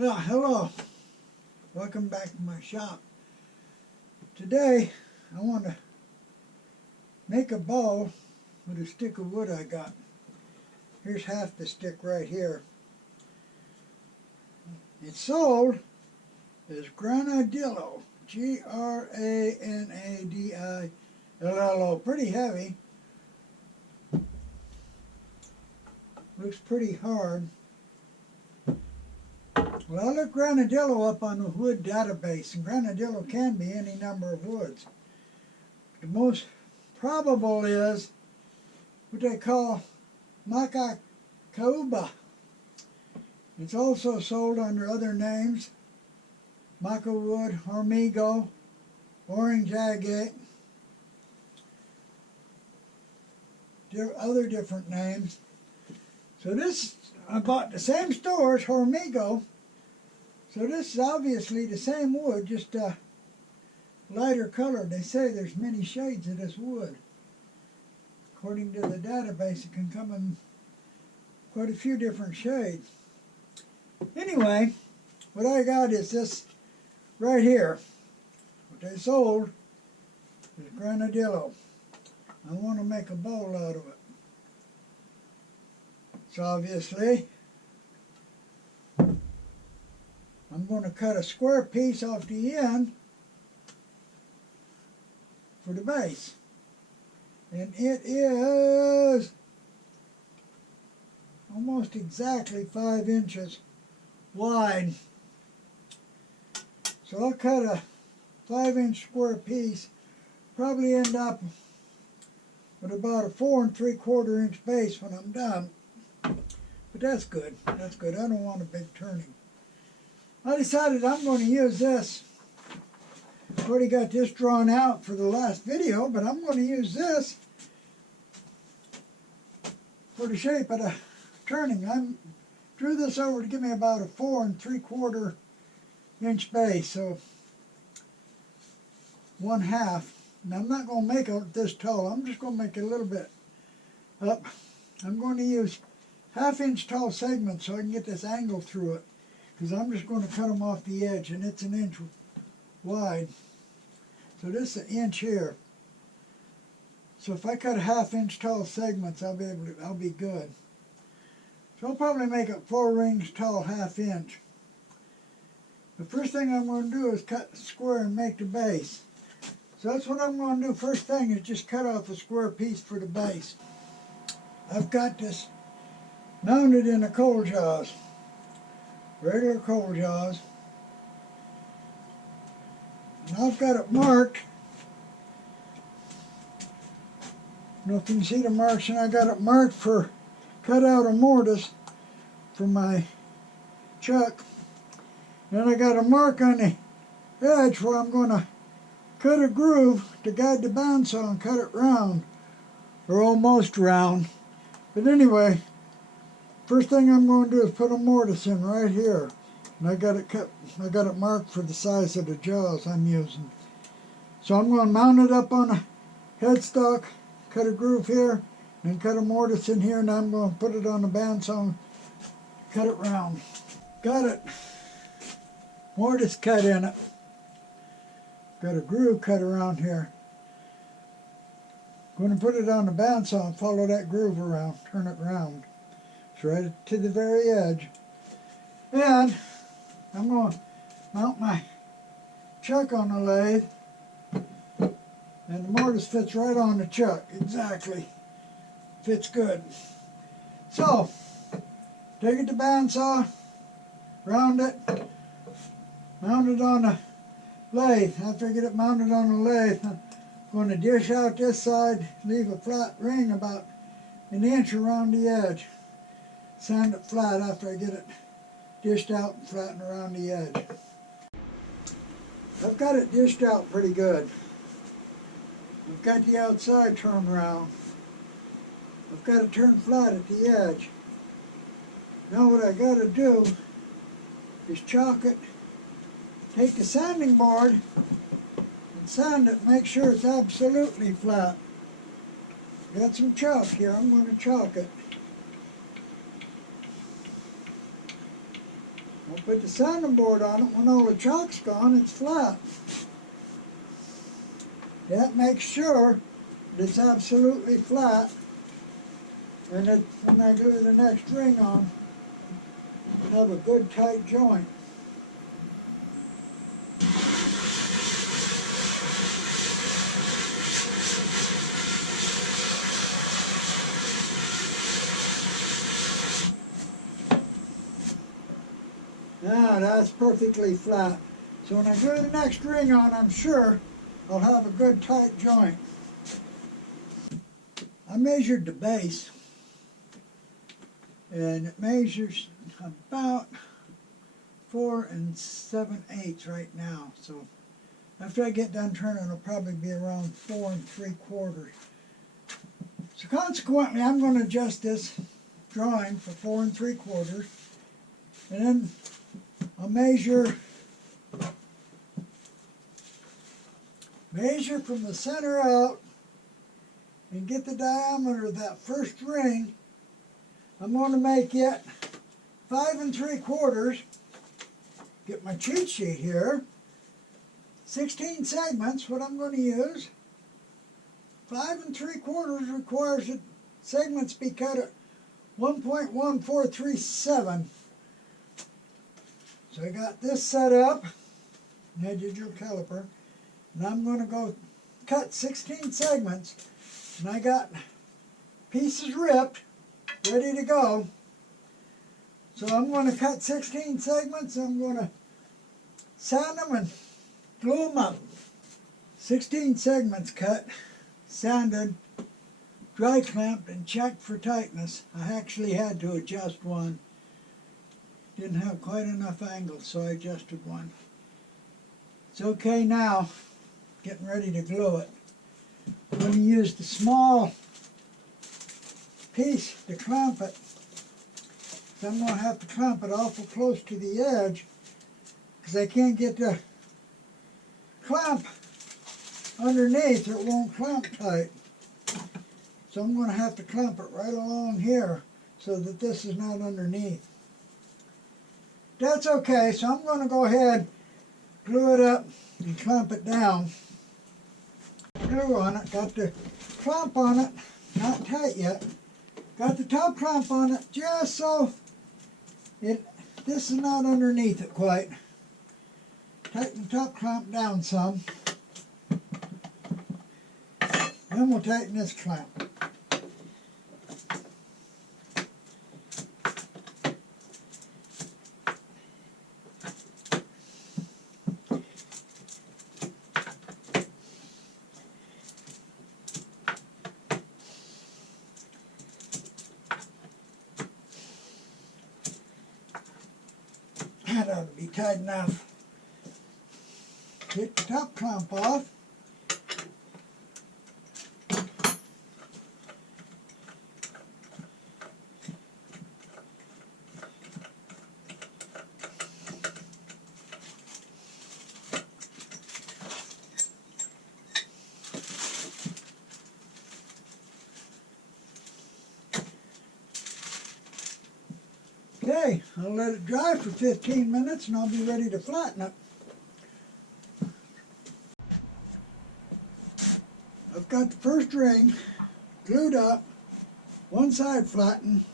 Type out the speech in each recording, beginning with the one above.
Well, hello. Welcome back to my shop. Today, I want to make a bow with a stick of wood I got. Here's half the stick right here. It's sold as Granadillo. Granadillo. Pretty heavy. Looks pretty hard. Well, I looked Granadillo up on the wood database, and Granadillo can be any number of woods. The most probable is what they call macacaúba. It's also sold under other names: maca wood, hormigo, orange agate, other different names. So this, I bought the same store as hormigo. So this is obviously the same wood, just lighter color. They say there's many shades of this wood. According to the database, it can come in quite a few different shades. Anyway, what I got is this right here. What they sold is Granadillo. I want to make a bowl out of it. So obviously, I'm going to cut a square piece off the end for the base. And it is almost exactly 5 inches wide. So I'll cut a 5-inch square piece, probably end up with about a 4 3/4 inch base when I'm done. But that's good. That's good. I don't want a big turning. I decided I'm going to use this. I've already got this drawn out for the last video, but I'm going to use this for the shape of the turning. I drew this over to give me about a 4 3/4 inch base, so 1/2. Now I'm not going to make it this tall. I'm just going to make it a little bit up. I'm going to use 1/2 inch tall segments so I can get this angle through it, because I'm just going to cut them off the edge, and it's 1 inch wide. So this is 1 inch here. So if I cut 1/2 inch tall segments, I'll be good. So I'll probably make it 4 rings tall, 1/2 inch. The first thing I'm going to do is cut the square and make the base. So that's what I'm going to do. First thing is just cut off a square piece for the base. I've got this mounted in a coal jaws. Regular coal jaws. And I've got it marked. I don't know if you can see the marks, and I got it marked for cut out a mortise for my chuck. Then I got a mark on the edge where I'm going to cut a groove to guide the bandsaw and cut it round, or almost round. But anyway, first thing I'm going to do is put a mortise in right here. And I got it marked for the size of the jaws I'm using. So I'm going to mount it up on a headstock, cut a groove here, and cut a mortise in here, and I'm going to put it on the bandsaw and cut it round. Got it. Mortise cut in it. Got a groove cut around here. Going to put it on the bandsaw and follow that groove around, turn it round. It's right to the very edge. And I'm going to mount my chuck on the lathe, and the mortise fits right on the chuck, exactly. Fits good. So, take it to bandsaw, round it, mount it on the lathe. After I get it mounted on the lathe, I'm going to dish out this side, leave a flat ring about 1 inch around the edge. Sand it flat after I get it dished out and flatten around the edge. I've got it dished out pretty good. I've got the outside turned round. I've got it turned flat at the edge. Now what I got to do is chalk it, take the sanding board and sand it, make sure it's absolutely flat. Got some chalk here, I'm going to chalk it. I'll put the sounding board on it. When all the chalk's gone, it's flat. That makes sure that it's absolutely flat. And that when I glue the next ring on, I'll have a good tight joint. Now that's perfectly flat. So when I glue the next ring on, I'm sure I'll have a good tight joint. I measured the base, and it measures about 4 7/8 right now. So after I get done turning, it'll probably be around 4 3/4. So consequently, I'm going to adjust this drawing for 4 3/4, and then I'll measure from the center out and get the diameter of that first ring. I'm going to make it 5 3/4. Get my cheat sheet here. 16 segments, what I'm going to use. 5 3/4 requires that segments be cut at 1.1437. So I got this set up, my digital caliper, and I'm going to go cut 16 segments, and I got pieces ripped, ready to go. So I'm going to cut 16 segments, I'm going to sand them and glue them up. 16 segments cut, sanded, dry clamped, and checked for tightness. I actually had to adjust one. Didn't have quite enough angle, so I adjusted one. It's okay now, getting ready to glue it. I'm going to use the small piece to clamp it. So I'm going to have to clamp it awful close to the edge because I can't get the clamp underneath or it won't clamp tight. So I'm going to have to clamp it right along here so that this is not underneath. That's okay, so I'm going to go ahead, glue it up, and clamp it down. Glue on it, got the clamp on it, not tight yet. Got the top clamp on it just so this is not underneath it quite. Tighten the top clamp down some. Then we'll tighten this clamp. That ought to be tight enough. Take the top clamp off. Okay, I'll let it dry for 15 minutes and I'll be ready to flatten it. I've got the first ring glued up, one side flattened,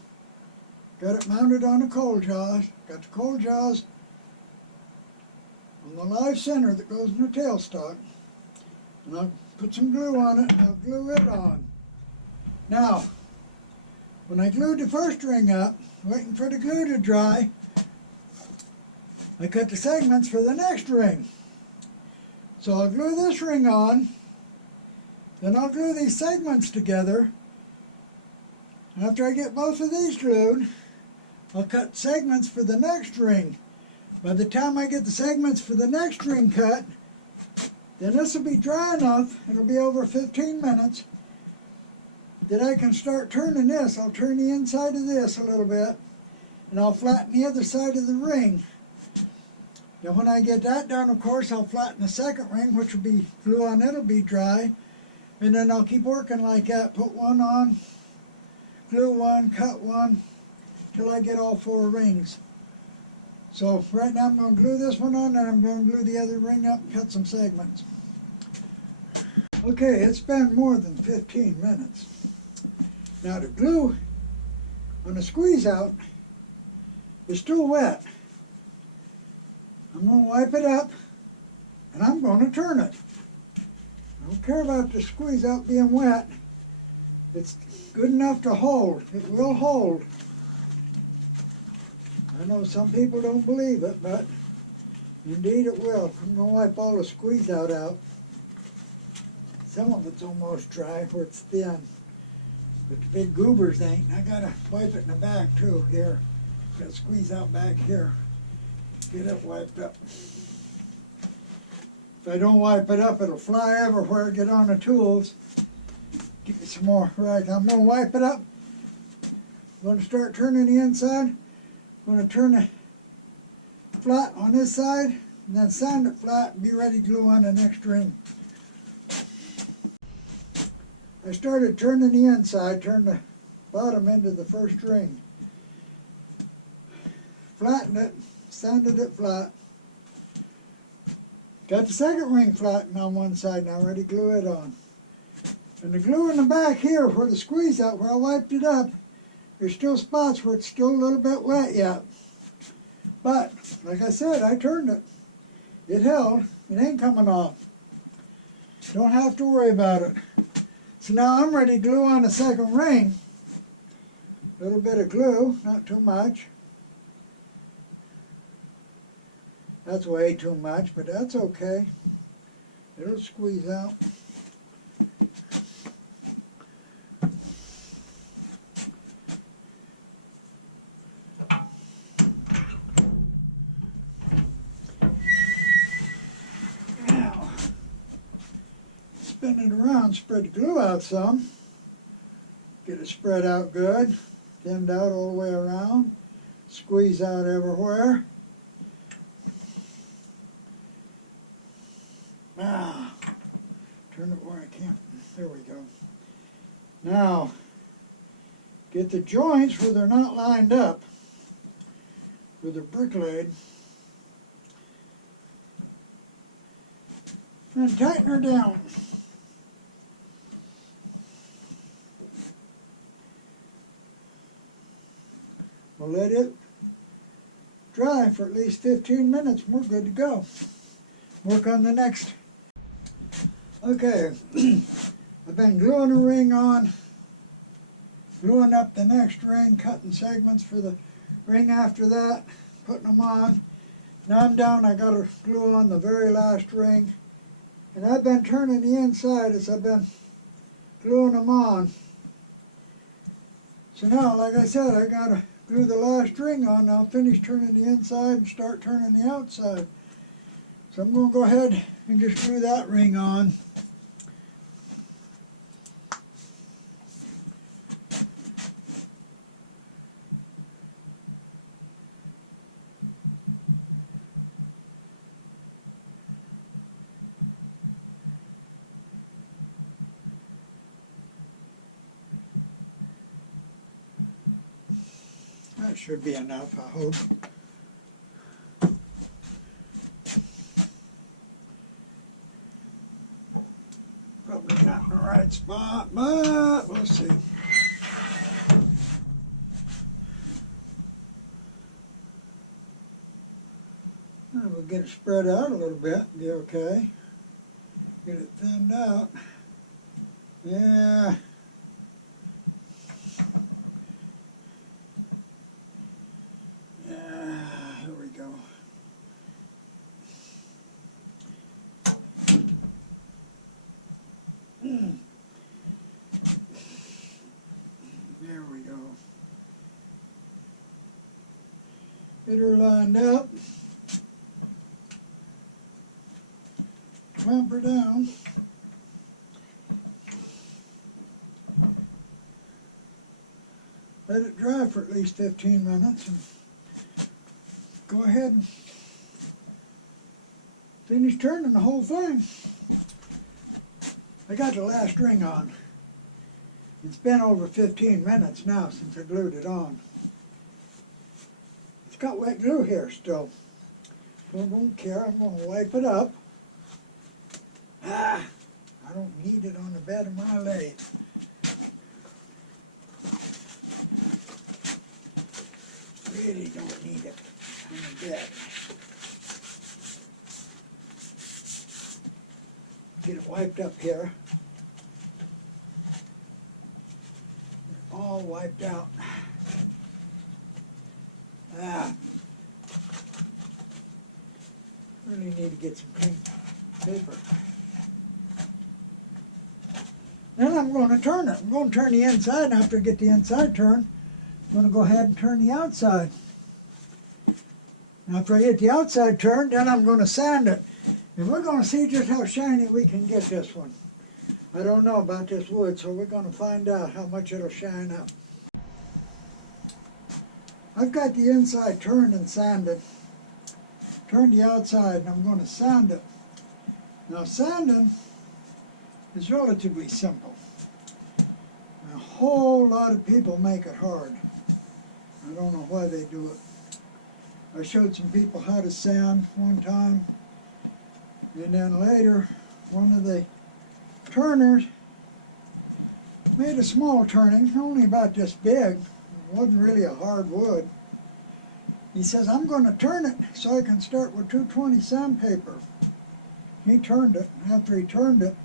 got it mounted on a coal jaws, got the coal jaws on the live center that goes in the tailstock, and I'll put some glue on it and I'll glue it on. Now, when I glued the first ring up, waiting for the glue to dry, I cut the segments for the next ring. So I'll glue this ring on, then I'll glue these segments together. After I get both of these glued, I'll cut segments for the next ring. By the time I get the segments for the next ring cut, then this will be dry enough, it'll be over 15 minutes, that I can start turning this. I'll turn the inside of this a little bit, and I'll flatten the other side of the ring. Now when I get that done, of course, I'll flatten the second ring, which will be glue on, it'll be dry, and then I'll keep working like that, put one on, glue one, cut one, till I get all 4 rings. So right now I'm going to glue this one on, and I'm going to glue the other ring up and cut some segments. Okay, it's been more than 15 minutes. Now the glue on the squeeze out is still wet. I'm going to wipe it up, and I'm going to turn it. I don't care about the squeeze out being wet. It's good enough to hold. It will hold. I know some people don't believe it, but indeed it will. I'm going to wipe all the squeeze out. Some of it's almost dry where it's thin, but the big goobers ain't. I got to wipe it in the back too. Here, got to squeeze out back here. Get it wiped up. If I don't wipe it up, it'll fly everywhere, get on the tools. Give me some more. Right, I'm going to wipe it up. I'm going to start turning the inside. I'm going to turn it flat on this side, and then sand it flat and be ready to glue on the next ring. I started turning the inside, turned the bottom end of the first ring. Flattened it, sanded it flat. Got the second ring flattened on one side, now ready to glue it on. And the glue in the back here where the squeeze out, where I wiped it up, there's still spots where it's still a little bit wet yet. But, like I said, I turned it. It held. It ain't coming off. Don't have to worry about it. So now I'm ready to glue on the second ring. A little bit of glue, not too much. That's way too much, but that's okay. It'll squeeze out. Now, spin it around, spread the glue out some. Get it spread out good, thinned out all the way around. Squeeze out everywhere. Now, turn it where I can't. There we go. Now, get the joints where they're not lined up with the brick laid, and tighten her down. We'll let it dry for at least 15 minutes and we're good to go. Work on the next. Okay, I've been gluing a ring on, gluing up the next ring, cutting segments for the ring after that, putting them on. Now I'm down, I got to glue on the very last ring. And I've been turning the inside as I've been gluing them on. So now, like I said, I got to glue the last ring on. I'll finish turning the inside and start turning the outside. So I'm going to go ahead and just glue that ring on. That should be enough, I hope. Probably not in the right spot, but we'll see. We'll get it spread out a little bit, be okay. Get it thinned out. Yeah. Here we go. There we go. Get her lined up. Clamp her down. Let it dry for at least 15 minutes and go ahead and finish turning the whole thing. I got the last ring on. It's been over 15 minutes now since I glued it on. It's got wet glue here still. So I don't care, I'm going to wipe it up. I don't need it on the bed of my lathe. Really don't need it on the bed. Get it wiped up here. All wiped out. Really need to get some clean paper. Then I'm going to turn it. I'm going to turn the inside, and after I get the inside turned, I'm going to go ahead and turn the outside. Now after I get the outside turned, then I'm going to sand it. And we're going to see just how shiny we can get this one. I don't know about this wood, so we're going to find out how much it'll shine up. I've got the inside turned and sanded. Turned the outside, and I'm going to sand it. Now sanding is relatively simple. A whole lot of people make it hard. I don't know why they do it. I showed some people how to sand one time, and then later one of the turners made a small turning, only about this big. It wasn't really a hard wood. He says, I'm going to turn it so I can start with 220 sandpaper. He turned it, and after he turned it,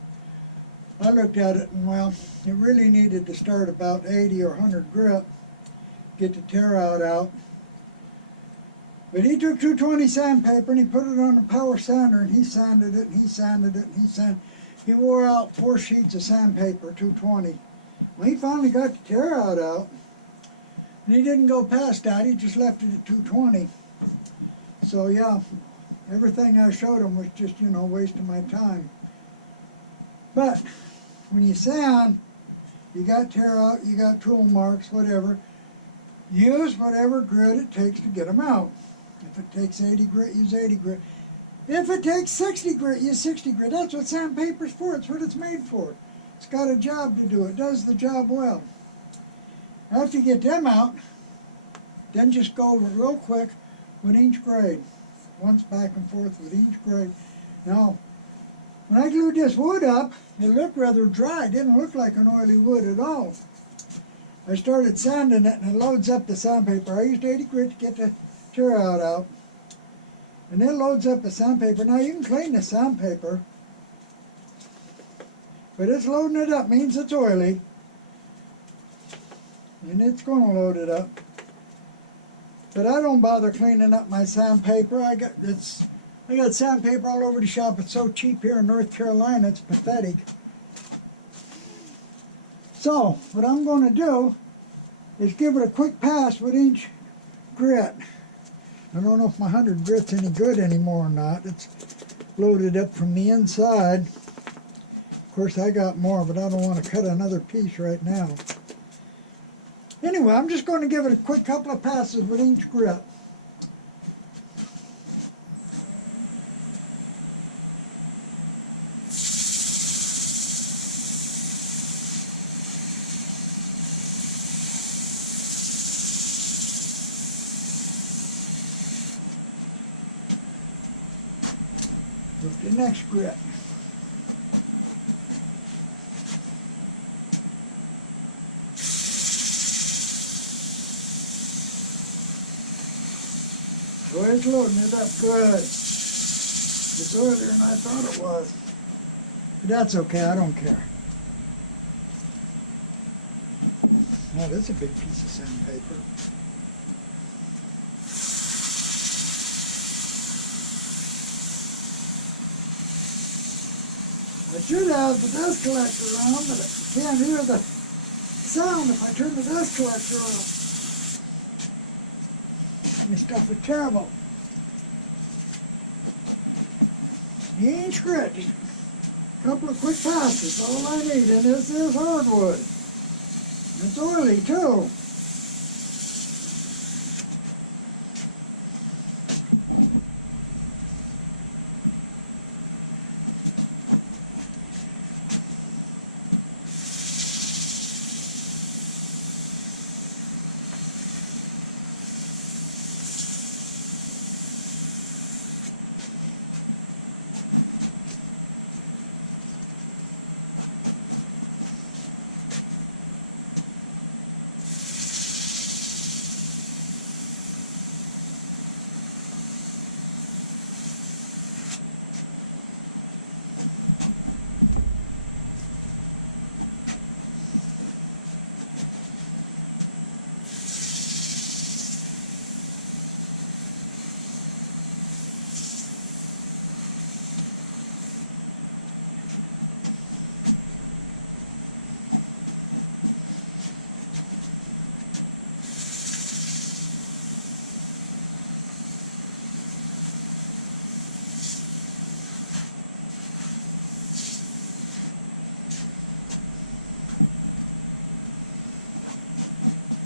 I looked at it, and well, it really needed to start about 80 or 100 grit, get the tear out. But he took 220 sandpaper and he put it on a power sander, and he sanded it, and he sanded it, and he sanded it. He wore out 4 sheets of sandpaper, 220. Well, he finally got the tear out, and he didn't go past that, he just left it at 220. So yeah, everything I showed him was just, wasting my time. But when you sand, you got tear out, you got tool marks, whatever. Use whatever grit it takes to get them out. If it takes 80 grit, use 80 grit. If it takes 60 grit, use 60 grit. That's what sandpaper's for. It's what it's made for. It's got a job to do. It does the job well. After you get them out, then just go over it real quick with inch grade. Once back and forth with inch grade. Now, when I glued this wood up, it looked rather dry. It didn't look like an oily wood at all. I started sanding it, and it loads up the sandpaper. I used 80 grit to get the tear out. And it loads up the sandpaper. Now, you can clean the sandpaper, but it's loading it up means it's oily. And it's going to load it up. But I don't bother cleaning up my sandpaper. I got sandpaper all over the shop. It's so cheap here in North Carolina, it's pathetic. So, what I'm going to do is give it a quick pass with inch grit. I don't know if my 100 grit's any good anymore or not. It's loaded up from the inside. Of course, I got more, but I don't want to cut another piece right now. Anyway, I'm just going to give it a quick couple of passes with inch grit. With the next grit. So it's loading it up good. It's oilier than I thought it was. But that's okay, I don't care. Now that's a big piece of sandpaper. I should have the dust collector on, but I can't hear the sound if I turn the dust collector off. This stuff is terrible. Inch grit, just a couple of quick passes, all I need, and this is hardwood. It's oily too.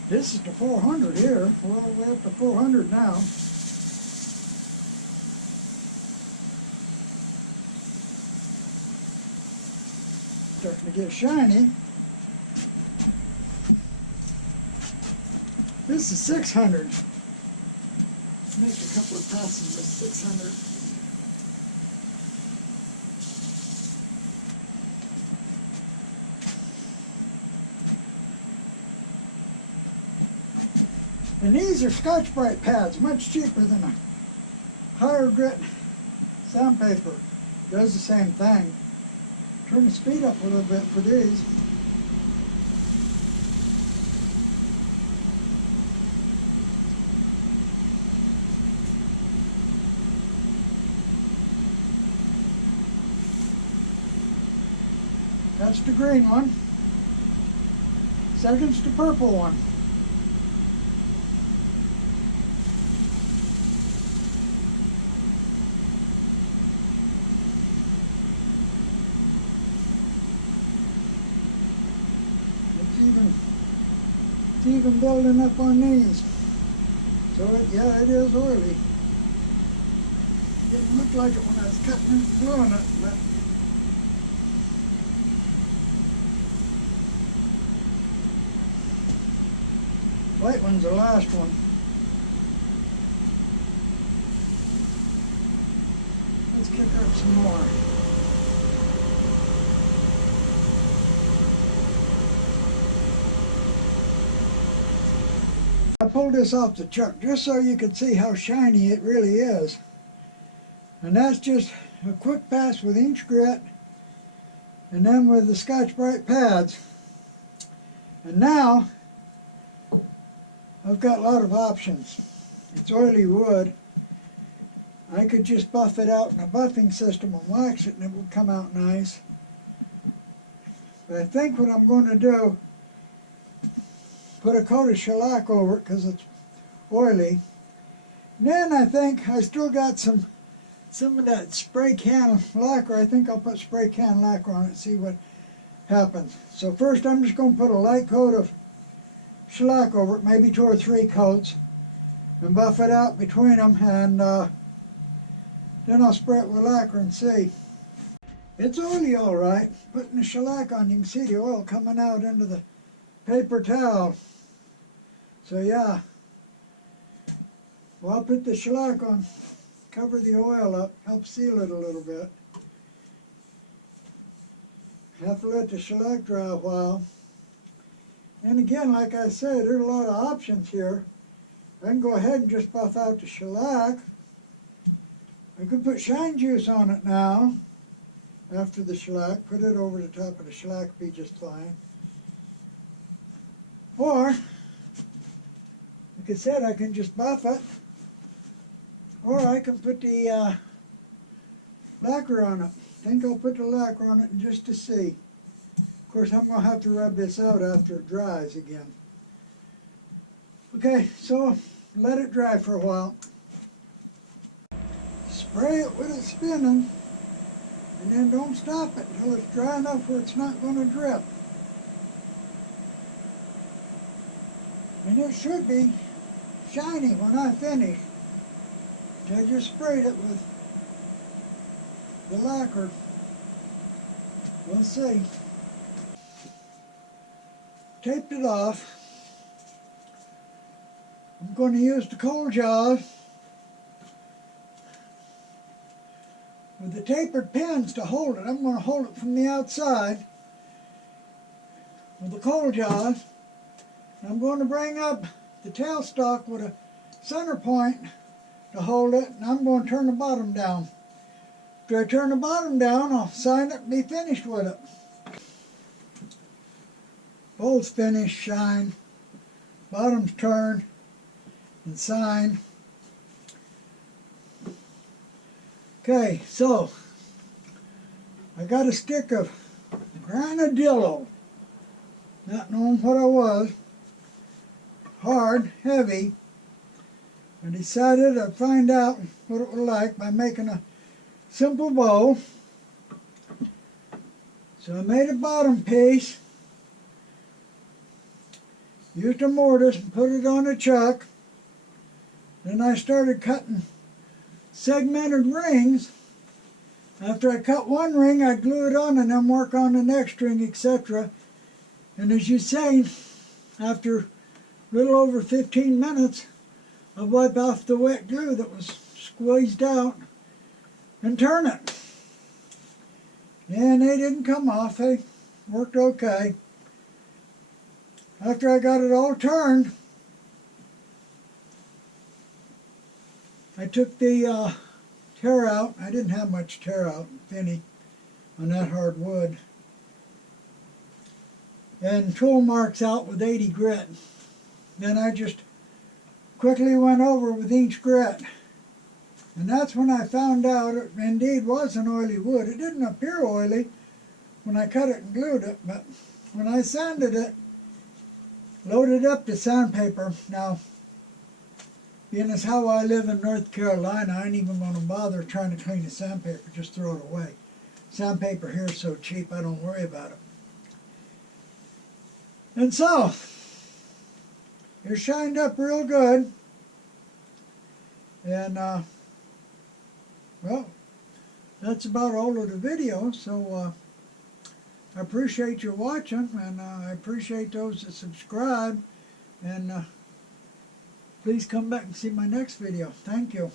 This is the 400 here. We're all the way up to 400 now. Starting to get shiny. This is 600. Make a couple of passes with 600. And these are Scotch-Brite pads, much cheaper than a higher grit sandpaper. Does the same thing. Turn the speed up a little bit for these. That's the green one. Second's the purple one. It's even building up on these. So yeah, it is oily. Didn't look like it when I was cutting it and blowing it, but white one's the last one. Let's kick up some more. I pulled this off the chuck just so you could see how shiny it really is. And that's just a quick pass with inch grit and then with the Scotch-Brite pads. And now I've got a lot of options. It's oily wood. I could just buff it out in a buffing system and wax it and it would come out nice. But I think what I'm going to do, put a coat of shellac over it because it's oily. And then I think I still got some of that spray can lacquer. I think I'll put spray can lacquer on it and see what happens. So first I'm just going to put a light coat of shellac over it, maybe 2 or 3 coats, and buff it out between them, and then I'll spray it with lacquer and see. It's oily all right. Putting the shellac on, you can see the oil coming out into the paper towel. So yeah, well, I'll put the shellac on, cover the oil up, help seal it a little bit. Have to let the shellac dry a while. And again, like I said, there's a lot of options here. I can go ahead and just buff out the shellac. I could put shine juice on it now, after the shellac, put it over the top of the shellac, be just fine. Or, like I said, I can just buff it, or I can put the lacquer on it. I think I'll put the lacquer on it just to see. Of course, I'm going to have to rub this out after it dries again. Okay, so let it dry for a while. Spray it with it spinning, and then don't stop it until it's dry enough where it's not going to drip. And it should be shiny when I finish. I just sprayed it with the lacquer. We'll see. Taped it off. I'm going to use the coal jaws with the tapered pins to hold it. I'm going to hold it from the outside with the coal jaws. I'm going to bring up the tailstock with a center point to hold it, and I'm going to turn the bottom down. After I turn the bottom down, I'll sign it and be finished with it. Both finish, shine, bottoms turn, and sign. Okay, so I got a stick of Granadillo, not knowing what it was, hard, heavy. I decided I'd find out what it was like by making a simple bow. So I made a bottom piece, used a mortise and put it on a chuck. Then I started cutting segmented rings. After I cut one ring, I'd glue it on and then work on the next ring, etc. And as you say, after a little over 15 minutes, I'd wipe off the wet glue that was squeezed out and turn it. And they didn't come off. They worked okay. After I got it all turned, I took the tear out. I didn't have much tear out, if any, on that hard wood. And tool marks out with 80 grit. Then I just quickly went over with each grit. And that's when I found out it indeed was an oily wood. It didn't appear oily when I cut it and glued it, but when I sanded it, loaded up the sandpaper. Now, being as how I live in North Carolina, I ain't even going to bother trying to clean the sandpaper, just throw it away. Sandpaper here is so cheap, I don't worry about it. And so, it shined up real good. And, well, that's about all of the video. So, I appreciate you watching, and I appreciate those that subscribe. And please come back and see my next video. Thank you.